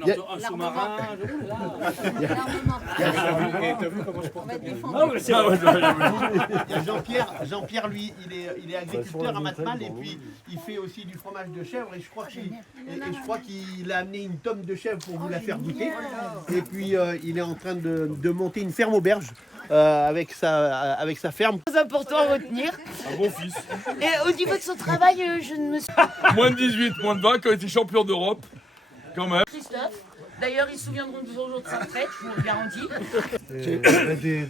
Un sous-marin. T'as vu comment je porte? Jean-Pierre, lui, il est agriculteur à Matmal et puis il fait aussi du fromage de chèvre et je crois qu'il a amené une tonne de chèvre pour vous la faire goûter. Et puis il est en train de monter une ferme auberge avec sa ferme. C'est important à retenir. Un bon fils. Et au niveau de son travail, je ne me suis Moins de 18, moins de 20, qui a été champion d'Europe. Quand même. Christophe. D'ailleurs, ils se souviendront de son jour de sa retraite, je vous le garantis.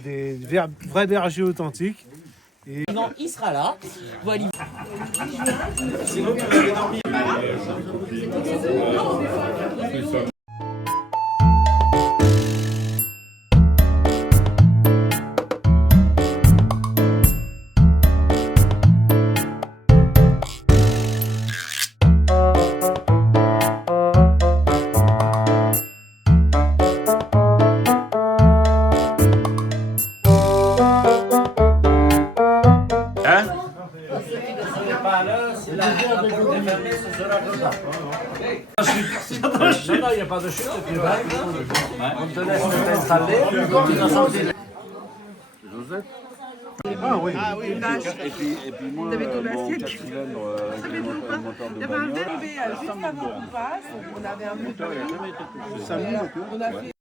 Des vrais bergers authentiques. Non, il sera là. Voilà. Non, il n'y a pas de chute. On te laisse t'installer. Ah oui. Et puis moi, mon 4 cylindres avec le moteur de Il y avait un bagnole, VRBA juste avant qu'on passe, on avait un moteur. On a fait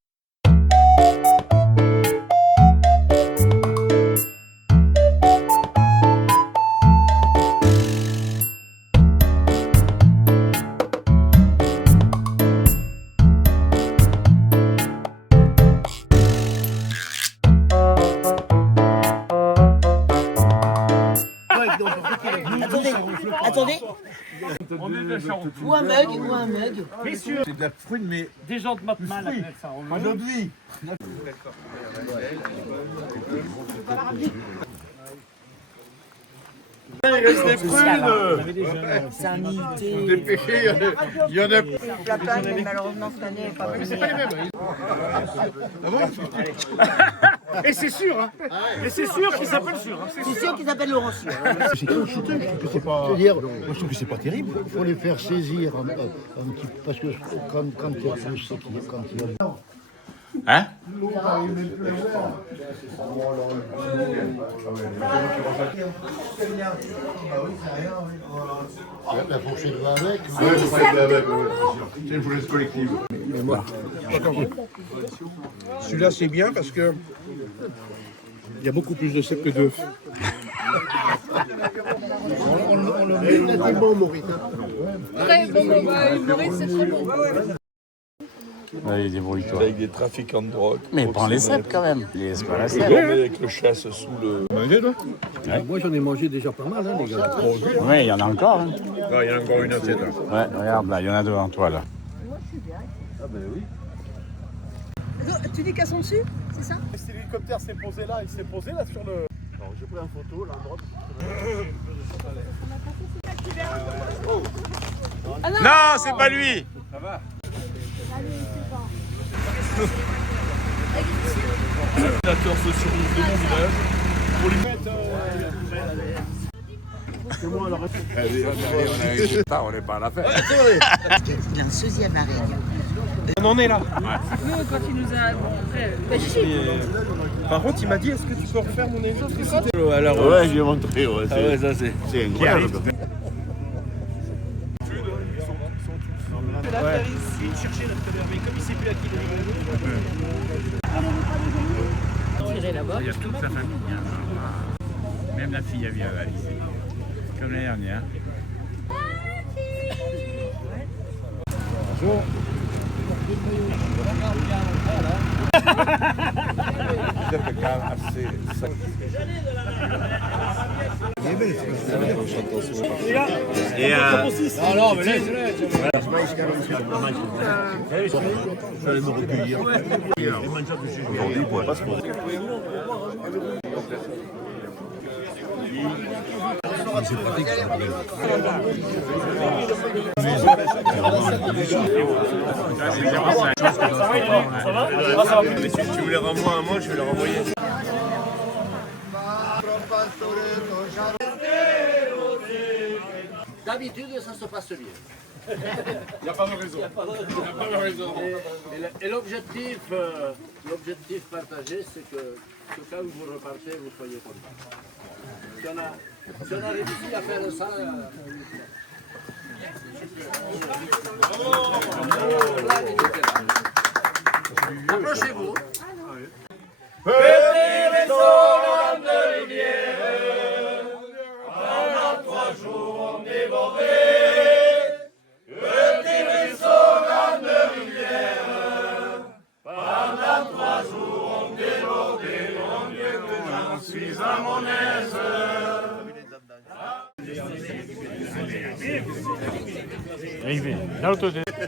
Attendez. On est de Charente. Ou un mug. Bien sûr. C'est de la fruit, mais Des gens de Matmal avec ça. aujourd'hui. C'est un imité. Dépêchez, il y en a. la panne, mais malheureusement cette année, pas Mais c'est pas les mêmes. Et c'est sûr, hein. Et c'est sûr qu'il s'appelle sûr. C'est sûr qu'ils s'appellent Laurent Sûr. C'est comme shooter, je trouve que c'est pas. C'est-à-dire, moi je trouve que c'est pas terrible. Il faut les faire saisir un petit peu, parce que quand il y a plus, c'est qu'il y a quand il y a. Hein? La fourchette va avec. C'est une fourchette collective. Celui-là c'est bien parce que il y a beaucoup plus de cèpes que d'œufs. On le met. C'est bon, Maurice. très bon. Maurice, c'est très bon. Allez, débrouille-toi. avec des trafiquants de drogue. Mais prends les cèpes quand même. C'est pas la Et scène. dormait avec le chasse sous le... Moi j'en ai mangé déjà pas mal, les gars. Oui, il y en a encore. Hein. Non, il y en a encore une assiette. Ouais, regarde là, il y en a devant toi là. Tu dis qu'elles sont dessus, c'est ça? Si l'hélicoptère s'est posé là, il s'est posé là sur le. Alors j'ai pris une photo là, Non, c'est pas lui. Ordinateurs sociaux de mon village. Pour les mettre... On n'est pas à la fête. Il a un sosie à marine. On en est là. Nous, quand il nous a montré. Par contre, il m'a dit est-ce que tu peux refaire mon électricité? Ouais, je vais montrer. Ouais, ça c'est... c'est incroyable. Je vais la faire ici, chercher la tout à l'heure, mais comme il ne sait plus à qui donner. Tirez là-bas. Il y a toute sa famille. Hein. Même la fille, elle vient à ici. Comme l'année dernière. Bonjour. Et Non, mais laisse. je vais aller me recueillir. Aujourd'hui, il ne pourrait pas se poser. C'est pratique. Si tu voulais renvoyer un mot, je vais le renvoyer. D'habitude, ça se passe bien. Il n'y a pas de raison. Il n'y a pas de raison. Et l'objectif partagé, c'est que quand vous repartez, vous soyez content. Si on a réussi à faire ça, approchez-vous.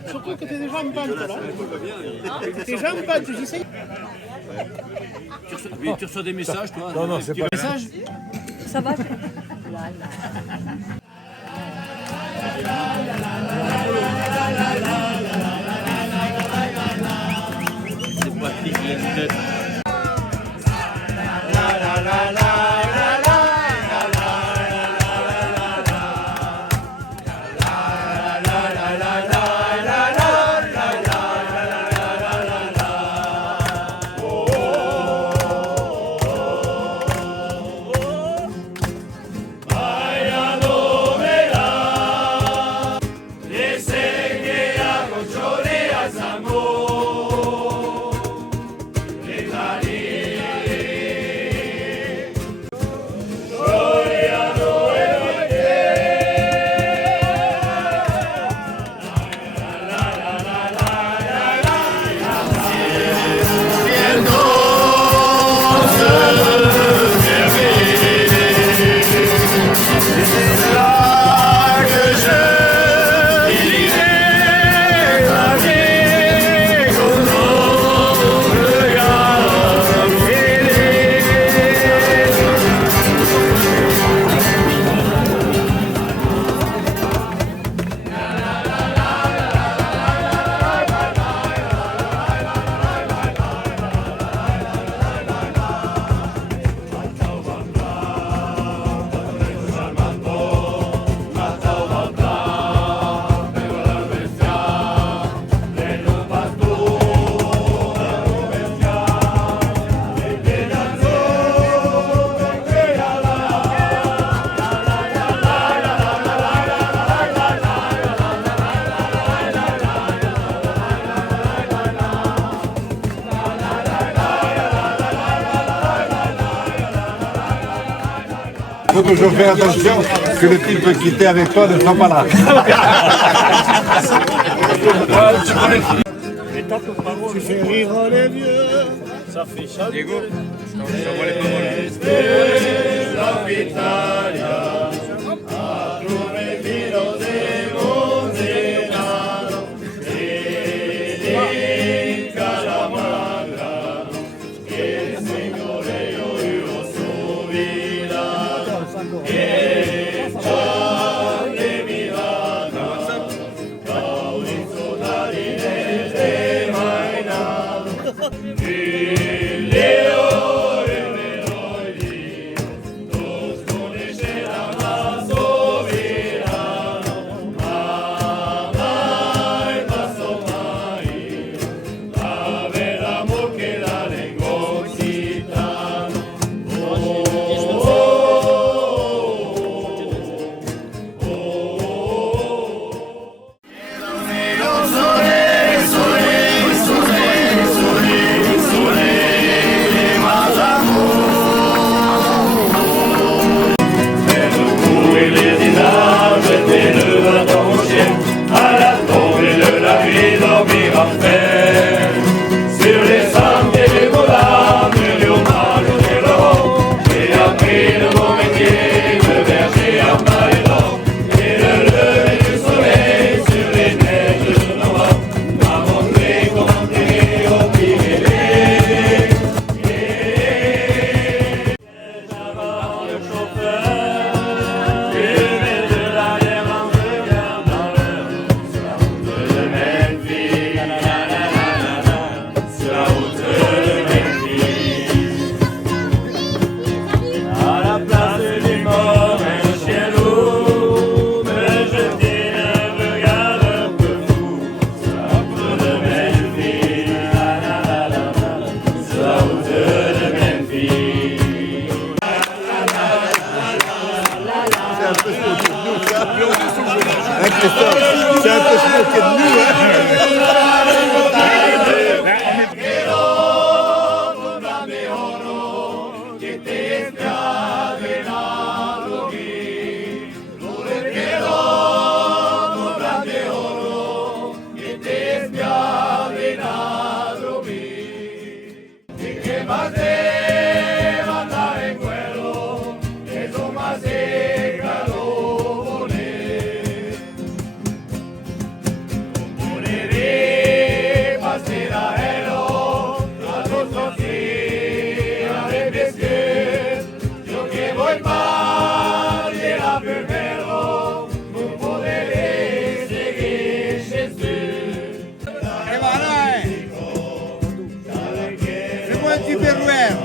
Surtout que t'es déjà en pente là. T'es déjà en pente, j'essaye. Oui, tu reçois des messages, toi? Non, non, c'est pas message. Ça va. C'est moi qui les lunettes. Il faut toujours faire attention que le type qui était avec toi ne soit pas là. Tu fais rire les vieux. Ça fait ça. Diego, je vois les paroles. Tupperware.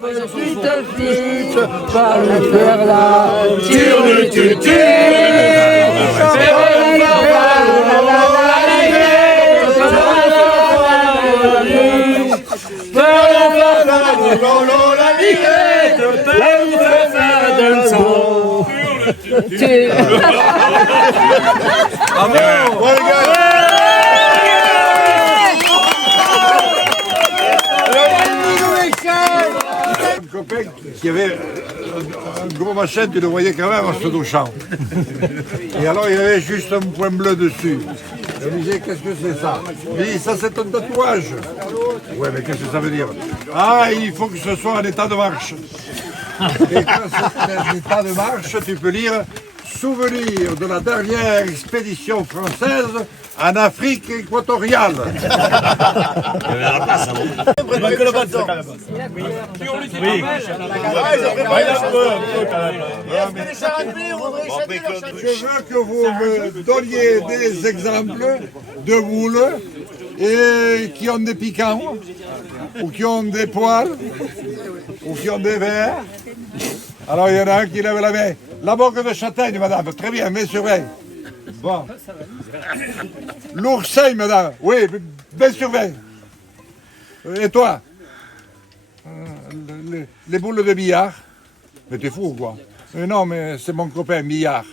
Petite fille, va lui faire la tutu. Un copain qui avait un gros machin, tu le voyais quand même en se douchant. Et alors il y avait juste un point bleu dessus. Je me disais, qu'est-ce que c'est ça? Il dit, ça c'est un tatouage. Ouais, mais qu'est-ce que ça veut dire? Ah, il faut que ce soit en état de marche. Et quand c'est en état de marche, tu peux lire souvenir de la dernière expédition française en Afrique équatoriale. Je veux que vous me donniez des exemples de moules et qui ont des piquants, ou qui ont des poils, ou qui ont des vers. Alors il y en a un qui lève la main. La boque de châtaigne, madame, très bien, mais c'est vrai. Bon. L'ourseille, madame. Oui, 20 sur 20. Et toi? Les boules de billard. Mais t'es fou ou quoi? Non, mais c'est mon copain, billard.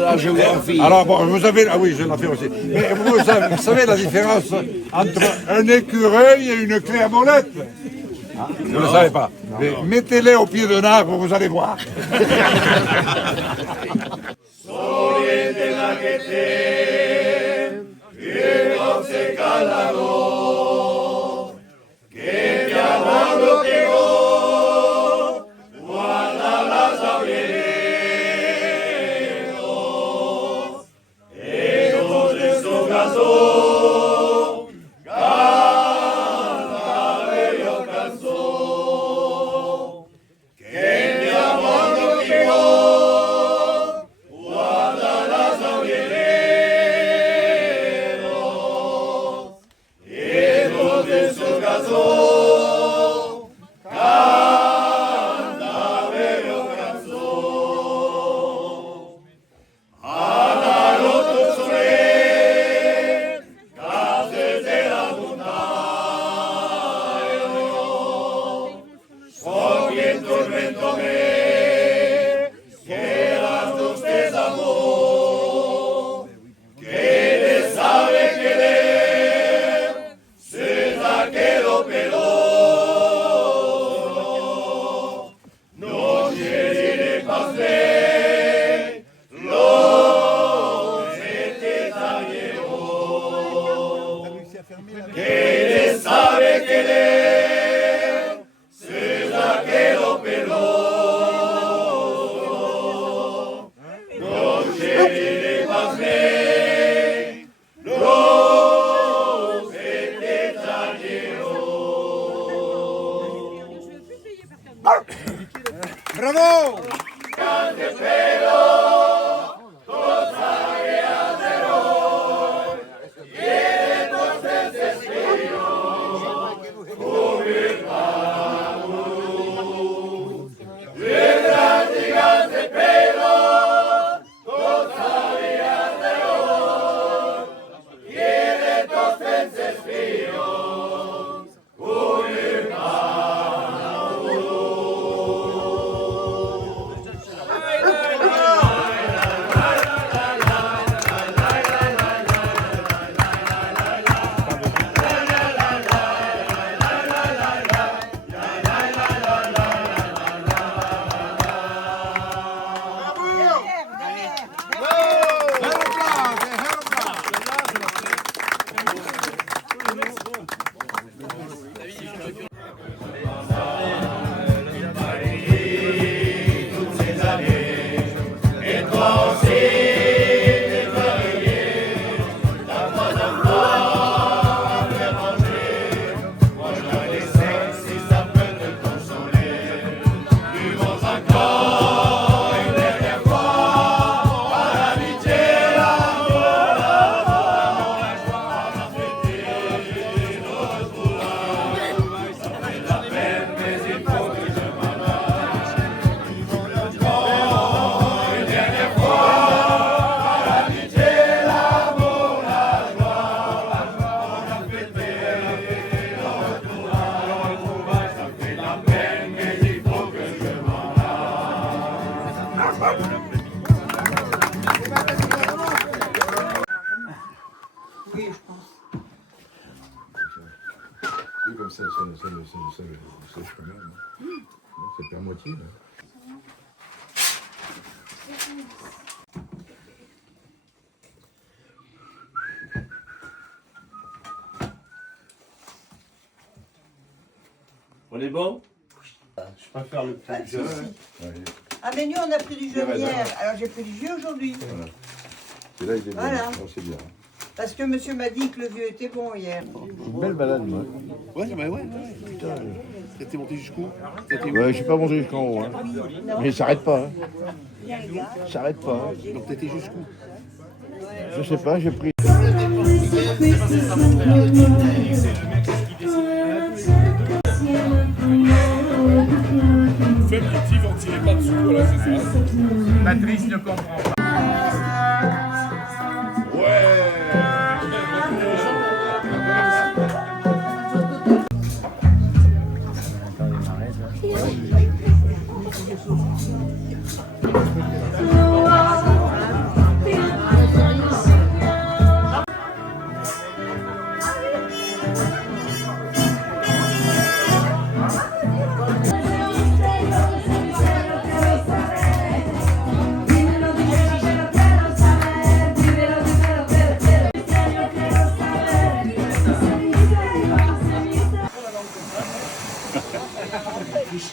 La géographie. Alors, bon, vous savez... Ah oui, je l'ai fait aussi. Mais vous savez la différence entre un écureuil et une clé à molette? Vous ne le savez pas. Mais mettez-les au pied d'un arbre, vous allez voir. Bravo! Comme ça sèche quand même. C'est pas à moitié, là. On est bon? Je préfère le petit jeu. Ah mais nous on a pris du jeu hier, alors j'ai pris du jus aujourd'hui. Et là, il est Voilà. bon. C'est bien. Parce que monsieur m'a dit que le vieux était bon hier. Une belle balade, moi. Ouais, bah ouais, putain. T'es monté jusqu'où? Ouais, je suis pas monté jusqu'en haut, hein. Mais ça s'arrête pas, hein. Ça s'arrête pas. Hein. Donc t'étais jusqu'où? Je sais pas, j'ai pris. Fais l'objectif, on tirait pas dessous, voilà, c'est ça. Patrice ne comprend pas.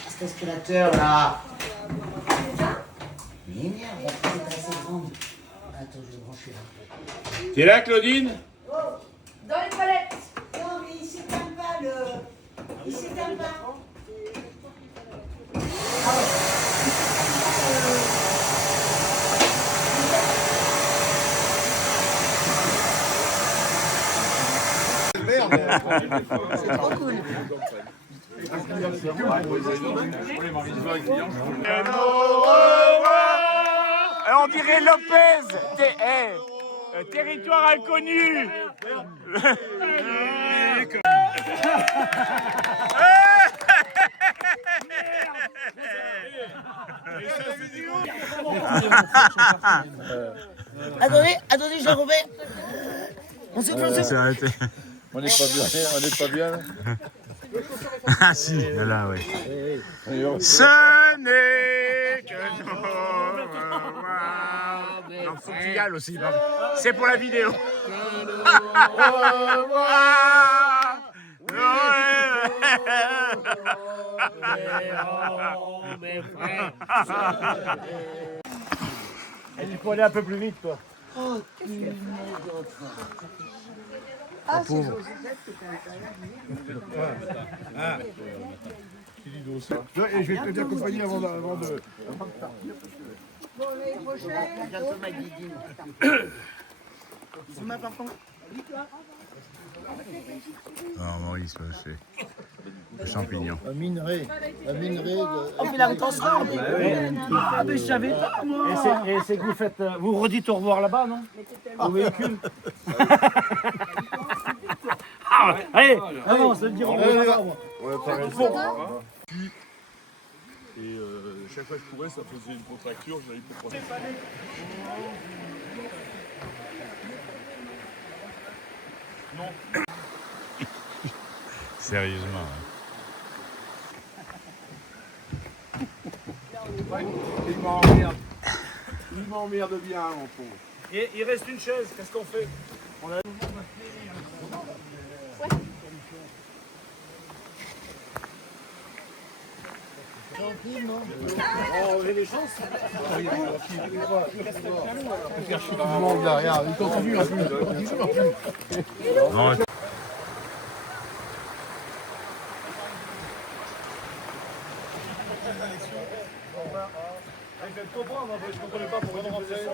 Cet aspirateur là. Mais merde, la prise est assez grande. Attends, je vais brancher là. T'es là, Claudine? Dans les toilettes. Non, mais il s'éteint pas le. Il s'éteint pas. C'est trop cool. On dirait Lopez. Territoire inconnu. Attendez, Jean-Robert. On souffle, on souffle. Arrêté. On n'est pas bien. Ah si, là, oui. Ce n'est que nos revoirs. Non, faut que tu y ailles aussi. C'est pour la vidéo. Il faut aller un peu plus vite, toi. Ah, c'est Joseph. Et je vais te accompagner avant de... Bon, l'année prochaine. Non, Maurice, c'est le champignon. Un minerai de... On fait la rétention. Ah, mais je savais pas, moi. Et c'est que vous faites. Vous redites au revoir là-bas, non? Au véhicule. Ah, allez, avance, le dire au revoir. Et chaque fois que je courais, ça faisait une contracture, j'avais pour Non. Sérieusement. Il m'emmerde bien, mon pauvre. Et il reste une chaise, qu'est-ce qu'on fait? On a des chances. Tout le monde là, regarde, il continue un peu. Non, Je vais te comprendre, je ne comprenais pas pourquoi on rentrait.